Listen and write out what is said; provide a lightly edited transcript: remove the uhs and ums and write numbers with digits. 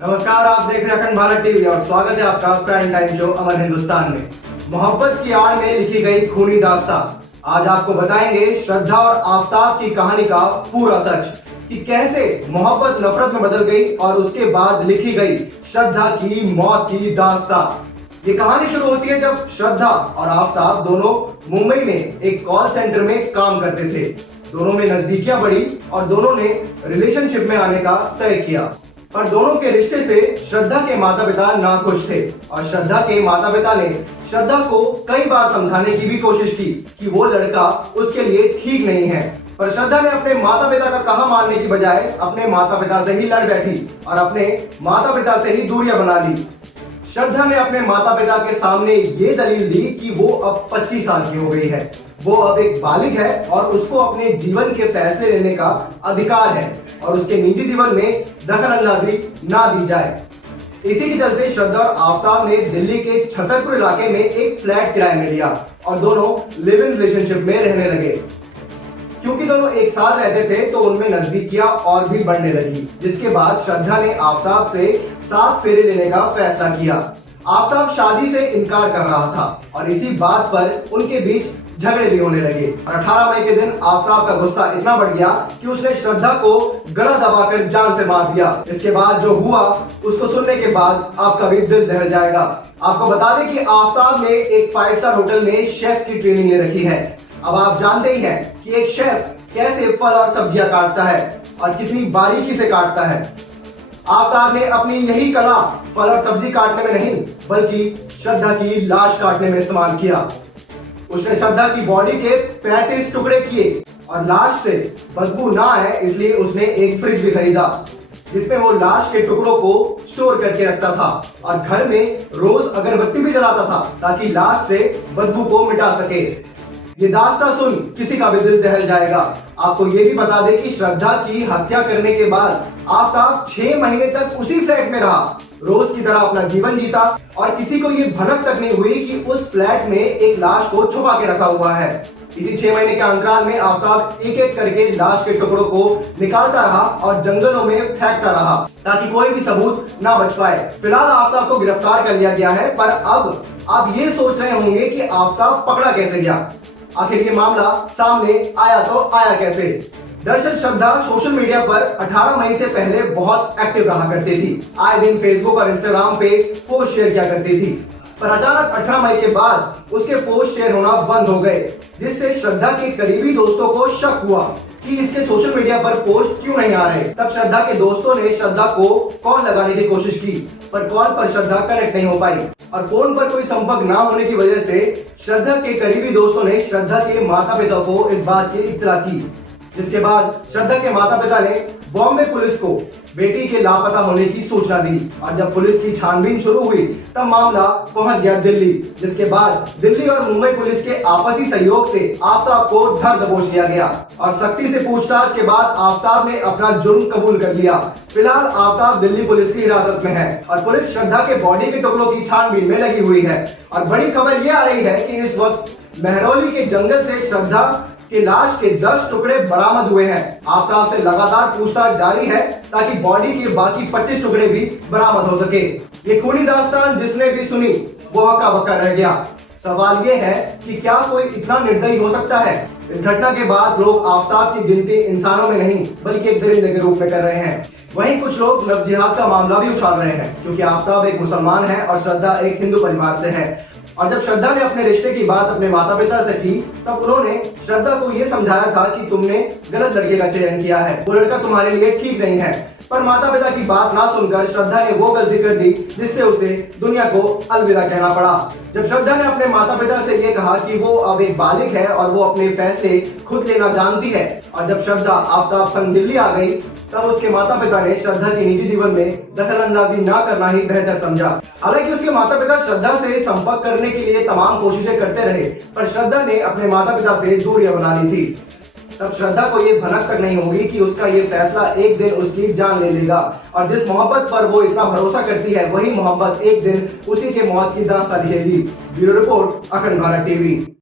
नमस्कार, आप देख रहे हैं अखंड भारत टीवी और स्वागत है आपका प्राइम टाइम शो अमर हिंदुस्तान में। मोहब्बत की आड़ में लिखी गई खूनी दास्तां। आज आपको बताएंगे श्रद्धा और आफताब की कहानी का पूरा सच कि कैसे मोहब्बत नफरत में बदल गई और उसके बाद लिखी गई श्रद्धा की मौत की दास्तां। ये कहानी शुरू होती है जब श्रद्धा और आफताब दोनों मुंबई में एक कॉल सेंटर में काम करते थे। दोनों में नजदीकियां बढ़ी और दोनों ने रिलेशनशिप में आने का तय किया। पर दोनों के रिश्ते से श्रद्धा के माता पिता नाखुश थे और श्रद्धा के माता पिता ने श्रद्धा को कई बार समझाने की भी कोशिश की कि वो लड़का उसके लिए ठीक नहीं है। पर श्रद्धा ने अपने माता पिता का कहा मानने की बजाय अपने माता पिता से ही लड़ बैठी और अपने माता पिता से ही दूरियां बना ली। श्रद्धा ने अपने माता पिता के सामने ये दलील दी कि वो अब 25 साल की हो गई है, वो अब एक बालिग है और उसको अपने जीवन के फैसले लेने का अधिकार है और उसके निजी जीवन में दखल अंदाजी ना दी जाए। इसी के चलते श्रद्धा और आफताब ने दिल्ली के छतरपुर इलाके में एक फ्लैट किराए में लिया और दोनों लिव इन रिलेशनशिप में रहने लगे। क्योंकि दोनों एक साथ रहते थे तो उनमें नजदीकियां और भी बढ़ने लगी, जिसके बाद श्रद्धा ने आफताब से 7 फेरे लेने का फैसला किया। आफताब शादी से इनकार कर रहा था और इसी बात पर उनके बीच झगड़े भी होने लगे और 18 मई के दिन आफताब का गुस्सा इतना बढ़ गया कि उसने श्रद्धा को गला दबाकर जान से मार दिया। इसके बाद जो हुआ उसको सुनने के बाद आपका भी दिल दहल जाएगा। आपको बता दें कि आफताब ने एक 5 स्टार होटल में शेफ की ट्रेनिंग ले रखी है। अब आप जानते ही हैं कि एक शेफ कैसे फल और सब्जियां काटता है और कितनी बारीकी से काटता है। आफताब ने अपनी यही कला फल और सब्जी काटने में नहीं बल्कि श्रद्धा की लाश काटने में इस्तेमाल किया। उसने श्रद्धा की बॉडी के 35 टुकड़े किए और लाश से बदबू ना आए इसलिए उसने एक फ्रिज भी खरीदा जिसमें वो लाश के टुकड़ों को स्टोर करके रखता था और घर में रोज अगरबत्ती भी जलाता था ताकि लाश से बदबू को मिटा सके। ये दास्तां सुन किसी का भी दिल दहल जाएगा। आपको ये भी बता दें कि श्रद्धा की हत्या करने के बाद आफताब 6 महीने तक उसी फ्लैट में रहा, रोज की तरह अपना जीवन जीता और किसी को ये भनक तक नहीं हुई कि उस फ्लैट में एक लाश को छुपा के रखा हुआ है। इसी 6 महीने के अंतराल में आफताब एक एक करके लाश के टुकड़ों को निकालता रहा और जंगलों में फेंकता रहा ताकि कोई भी सबूत ना बच पाए। फिलहाल आफताब को गिरफ्तार कर लिया गया है, पर अब आप ये सोच रहे होंगे कि आफताब पकड़ा कैसे गया, आखिर ये मामला सामने आया तो आया कैसे। दरअसल श्रद्धा सोशल मीडिया पर 18 मई से पहले बहुत एक्टिव रहा करती थी। आए दिन फेसबुक और इंस्टाग्राम पे पोस्ट शेयर किया करती थी, पर अचानक 18 मई के बाद उसके पोस्ट शेयर होना बंद हो गए, जिससे श्रद्धा के करीबी दोस्तों को शक हुआ कि इसके सोशल मीडिया पर पोस्ट क्यों नहीं आ रहे। तब श्रद्धा के दोस्तों ने श्रद्धा को कॉल लगाने की कोशिश की, पर कॉल पर श्रद्धा कनेक्ट नहीं हो पाई और फोन पर कोई संपर्क ना होने की वजह से श्रद्धा के करीबी दोस्तों ने श्रद्धा के माता पिता को इस बात की इत्तला की, जिसके बाद श्रद्धा के माता पिता ने बॉम्बे पुलिस को बेटी के लापता होने की सूचना दी और जब पुलिस की छानबीन शुरू हुई तब मामला पहुंच गया दिल्ली, जिसके बाद दिल्ली और मुंबई पुलिस के आपसी सहयोग से आफताब को धर दबोच लिया गया और सख्ती से पूछताछ के बाद आफताब ने अपना जुर्म कबूल कर लिया। फिलहाल आफताब दिल्ली पुलिस की हिरासत में है और पुलिस श्रद्धा के बॉडी के टुकड़ों की छानबीन में लगी हुई है। और बड़ी खबर यह आ रही है कि इस वक्त महरौली के जंगल से श्रद्धा की लाश के 10 टुकड़े बरामद हुए हैं। आफताब से लगातार पूछताछ जारी है ताकि बॉडी के बाकी 25 टुकड़े भी बरामद हो सके। ये खूनी दास्तान जिसने भी सुनी वो हक्का बक्का रह गया। सवाल ये है कि क्या कोई इतना निर्दयी हो सकता है। इस घटना के बाद लोग आफताब की गिनती इंसानों में नहीं बल्कि एक दरिंदे के रूप में कर रहे हैं। वहीं कुछ लोग लव जिहाद का मामला भी उछाल रहे हैं क्योंकि आफताब एक मुसलमान है और श्रद्धा एक हिंदू परिवार से है। और जब श्रद्धा ने अपने रिश्ते की बात अपने माता पिता से की तब उन्होंने श्रद्धा को यह समझाया था कि तुमने गलत लड़के का चयन किया है, वो लड़का तुम्हारे लिए ठीक नहीं है। पर माता पिता की बात ना सुनकर श्रद्धा ने वो गलती कर दी जिससे उसे दुनिया को अलविदा कहना पड़ा। जब श्रद्धा ने अपने माता पिता से ये कहा कि वो अब एक बालिग है और वो अपने फैसले खुद लेना जानती है और जब श्रद्धा आफताब संग दिल्ली आ गई तब उसके माता पिता ने श्रद्धा के निजी जीवन में दखल अंदाजी न करना ही बेहतर समझा। हालांकि उसके माता पिता श्रद्धा से संपर्क करने के लिए तमाम कोशिशें करते रहे पर श्रद्धा ने अपने माता पिता से दूरियां बना ली थी। तब श्रद्धा को ये भनक तक नहीं होगी कि उसका ये फैसला एक दिन उसकी जान ले लेगा और जिस मोहब्बत पर वो इतना भरोसा करती है वही मोहब्बत एक दिन उसी के मौत की दास्तां लिखेगी। ब्यूरो रिपोर्ट, अखंड भारत टीवी।